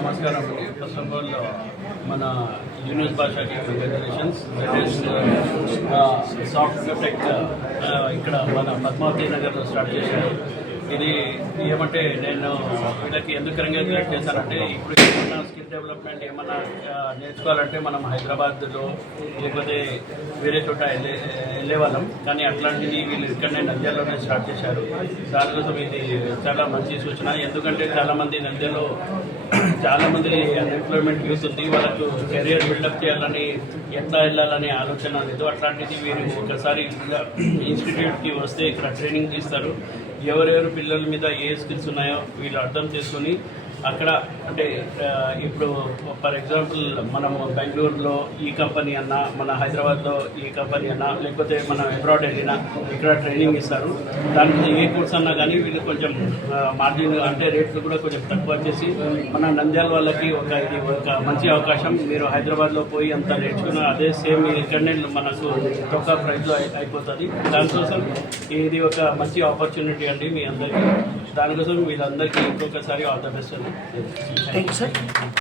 నమస్కారం అండి. First of all మన యూనిస్ భాషకి కంగ్రాచులేషన్స్. సాఫ్ట్వేర్ టెక్ ఇక్కడ మన పద్మావతి నగర్లో స్టార్ట్ చేశారు. ఇది ఏమంటే నేను వీళ్ళకి ఎందుకు కంగ్రాచులేట్ చేశానంటే ఇప్పుడు ఏమన్నా స్కిల్ డెవలప్మెంట్ ఏమన్నా నేర్చుకోవాలంటే మనం హైదరాబాద్లో లేకపోతే వేరే చోట వెళ్ళేవాళ్ళం, కానీ అట్లాంటిది వీళ్ళు ఇక్కడనే నంద్యాలలోనే స్టార్ట్ చేశారు. దానికోసం ఇది చాలా మంచి సూచన. ఎందుకంటే చాలామంది నంద్యాలలో చాలామంది అన్ఎంప్లాయ్మెంట్ యూత్ ఉంది, వాళ్ళకు కెరియర్ బిల్డప్ చేయాలని ఎట్లా వెళ్ళాలనే ఆలోచన లేదు. అట్లాంటిది వీరు ఒకసారి ఇన్స్టిట్యూట్కి వస్తే ఇక్కడ ట్రైనింగ్ ఇస్తారు. ఎవరెవరు పిల్లల మీద ఏ స్కిల్స్ ఉన్నాయో వీళ్ళు అర్థం చేసుకొని అక్కడ అంటే ఇప్పుడు ఫర్ ఎగ్జాంపుల్ మనము బెంగళూరులో ఈ కంపెనీ అన్నా, మన హైదరాబాద్లో ఈ కంపెనీ అన్నా, లేకపోతే మనం అబ్రాడ్ వెళ్ళినా ఇక్కడ ట్రైనింగ్ ఇస్తారు. దానికి ఏ కోర్స్ అన్నా కానీ వీళ్ళు కొంచెం మార్జిన్ అంటే రేట్లు కూడా కొంచెం తక్కువ చేసి మన నంద్యాల వాళ్ళకి ఇది ఒక మంచి అవకాశం. మీరు హైదరాబాద్లో పోయి అంతా నేర్చుకున్న అదే సేమ్ ఇక్కడనే మనకు తక్కువ ప్రైస్లో అయిపోతుంది. దానికోసం ఇది ఒక మంచి ఆపర్చునిటీ అండి మీ అందరికీ. దానికోసం వీళ్ళందరికీ ఇంకొకసారి ఆల్ ద బెస్ట్ అండి. Thank you sir.